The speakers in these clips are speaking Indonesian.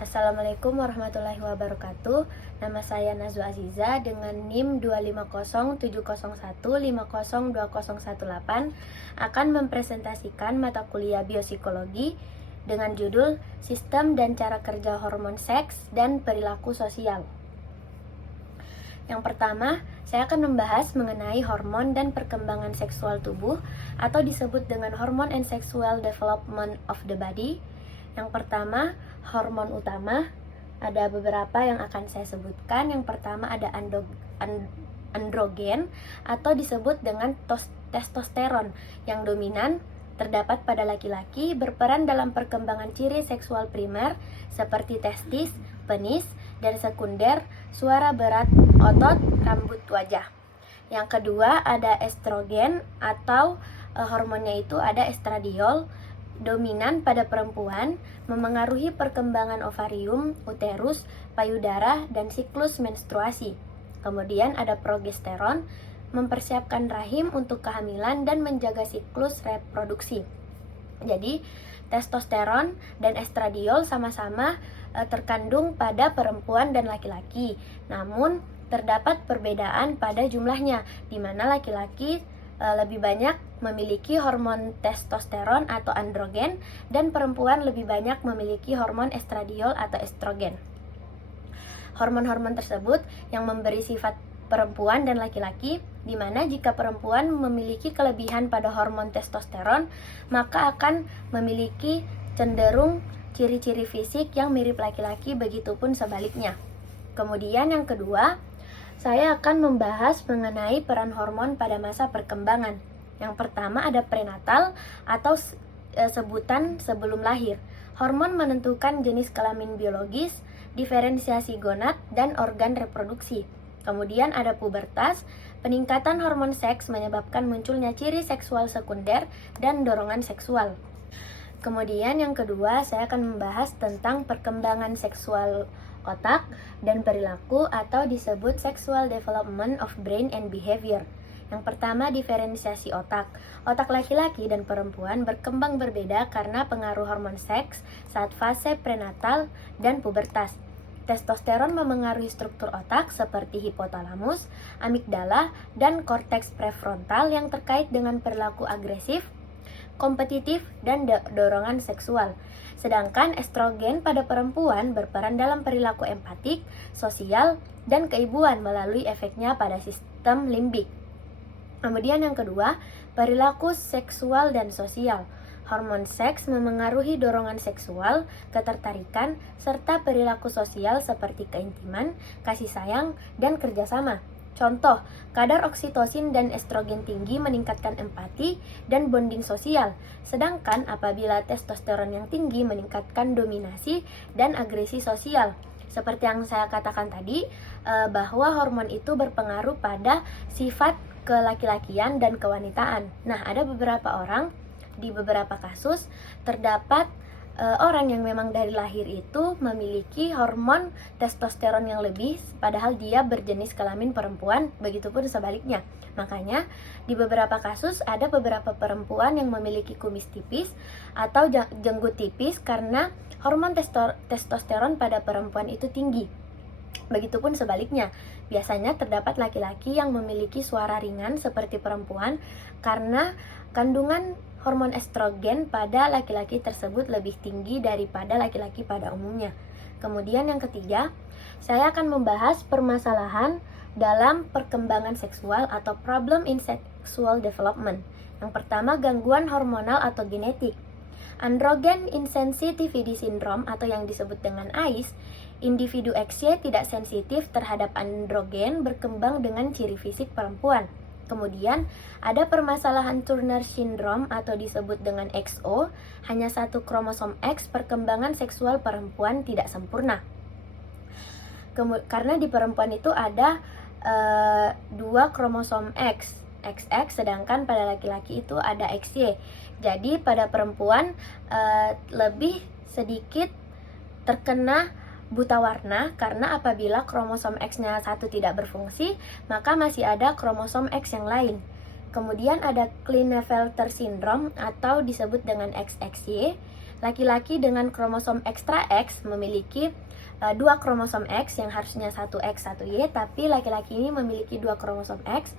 Assalamualaikum warahmatullahi wabarakatuh. Nama saya Nazwa Aziza dengan NIM 2507015020118 akan mempresentasikan mata kuliah biopsikologi dengan judul Sistem dan Cara Kerja Hormon Seks dan Perilaku Sosial. Yang pertama, saya akan membahas mengenai hormon dan perkembangan seksual tubuh atau disebut dengan Hormone and Sexual Development of the Body. Yang pertama, hormon utama. Ada beberapa yang akan saya sebutkan. Yang pertama ada androgen atau disebut dengan testosteron yang dominan terdapat pada laki-laki, berperan dalam perkembangan ciri seksual primer seperti testis, penis, dan sekunder, suara berat, otot, rambut, wajah. Yang kedua ada estrogen atau hormonnya itu ada estradiol, dominan pada perempuan, memengaruhi perkembangan ovarium, uterus, payudara, dan siklus menstruasi. Kemudian ada progesteron, mempersiapkan rahim untuk kehamilan dan menjaga siklus reproduksi. Jadi, testosteron dan estradiol sama-sama terkandung pada perempuan dan laki-laki. Namun, terdapat perbedaan pada jumlahnya, di mana laki-laki lebih banyak memiliki hormon testosteron atau androgen dan perempuan lebih banyak memiliki hormon estradiol atau estrogen. Hormon-hormon tersebut yang memberi sifat perempuan dan laki-laki, di mana jika perempuan memiliki kelebihan pada hormon testosteron, maka akan memiliki cenderung ciri-ciri fisik yang mirip laki-laki, begitupun sebaliknya. Kemudian yang kedua, saya akan membahas mengenai peran hormon pada masa perkembangan. Yang pertama ada prenatal atau sebutan sebelum lahir. Hormon menentukan jenis kelamin biologis, diferensiasi gonad, dan organ reproduksi. Kemudian ada pubertas. Peningkatan hormon seks menyebabkan munculnya ciri seksual sekunder dan dorongan seksual. Kemudian yang kedua, saya akan membahas tentang perkembangan seksual otak dan perilaku atau disebut sexual development of brain and behavior. Yang pertama, diferensiasi otak. Otak laki-laki dan perempuan berkembang berbeda karena pengaruh hormon seks saat fase prenatal dan pubertas. Testosteron memengaruhi struktur otak seperti hipotalamus, amigdala, dan korteks prefrontal yang terkait dengan perilaku agresif, kompetitif, dan dorongan seksual. Sedangkan estrogen pada perempuan berperan dalam perilaku empatik, sosial, dan keibuan melalui efeknya pada sistem limbik. Kemudian yang kedua, perilaku seksual dan sosial. Hormon seks memengaruhi dorongan seksual, ketertarikan, serta perilaku sosial seperti keintiman, kasih sayang, dan kerjasama. Contoh, kadar oksitosin dan estrogen tinggi meningkatkan empati dan bonding sosial, sedangkan apabila testosteron yang tinggi meningkatkan dominasi dan agresi sosial. Seperti yang saya katakan tadi, bahwa hormon itu berpengaruh pada sifat kelaki-lakian dan kewanitaan. Nah, ada beberapa orang, di beberapa kasus terdapat orang yang memang dari lahir itu memiliki hormon testosteron yang lebih, padahal dia berjenis kelamin perempuan, begitupun sebaliknya. Makanya di beberapa kasus ada beberapa perempuan yang memiliki kumis tipis atau jenggut tipis karena hormon testosteron pada perempuan itu tinggi. Begitupun sebaliknya, biasanya terdapat laki-laki yang memiliki suara ringan seperti perempuan karena kandungan hormon estrogen pada laki-laki tersebut lebih tinggi daripada laki-laki pada umumnya. Kemudian yang ketiga, saya akan membahas permasalahan dalam perkembangan seksual atau problem in sexual development. Yang pertama, gangguan hormonal atau genetik. Androgen insensitivity syndrome atau yang disebut dengan AIS, individu XY tidak sensitif terhadap androgen berkembang dengan ciri fisik perempuan. Kemudian ada permasalahan Turner syndrome atau disebut dengan XO, hanya satu kromosom X, perkembangan seksual perempuan tidak sempurna. Karena di perempuan itu ada 2 kromosom X, XX, sedangkan pada laki-laki itu ada XY. Jadi pada perempuan lebih sedikit terkena buta warna karena apabila kromosom X-nya satu tidak berfungsi, maka masih ada kromosom X yang lain. Kemudian ada Klinefelter syndrome atau disebut dengan XXY. Laki-laki dengan kromosom ekstra X memiliki dua kromosom X yang harusnya satu X satu Y, tapi laki-laki ini memiliki dua kromosom X,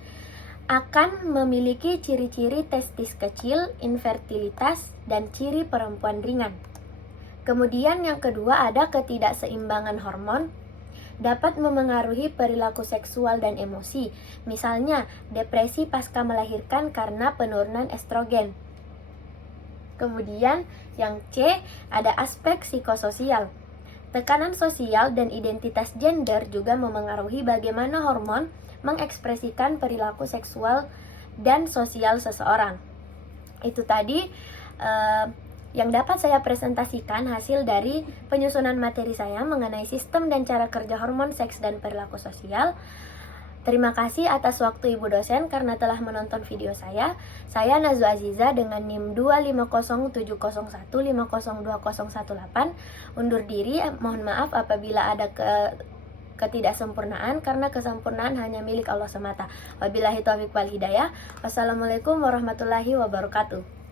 akan memiliki ciri-ciri testis kecil, infertilitas, dan ciri perempuan ringan. Kemudian yang kedua ada ketidakseimbangan hormon, dapat memengaruhi perilaku seksual dan emosi, misalnya depresi pasca melahirkan karena penurunan estrogen. Kemudian yang C ada aspek psikososial. Tekanan sosial dan identitas gender juga memengaruhi bagaimana hormon mengekspresikan perilaku seksual dan sosial seseorang. Itu tadi yang dapat saya presentasikan hasil dari penyusunan materi saya mengenai sistem dan cara kerja hormon seks dan perilaku sosial. Terima kasih atas waktu Ibu dosen karena telah menonton video saya. Saya Nazwa Aziza dengan NIM 25070150218 undur diri. Mohon maaf apabila ada ketidaksempurnaan karena kesempurnaan hanya milik Allah semata. Wabillahi taufiq wal hidayah. Wassalamualaikum warahmatullahi wabarakatuh.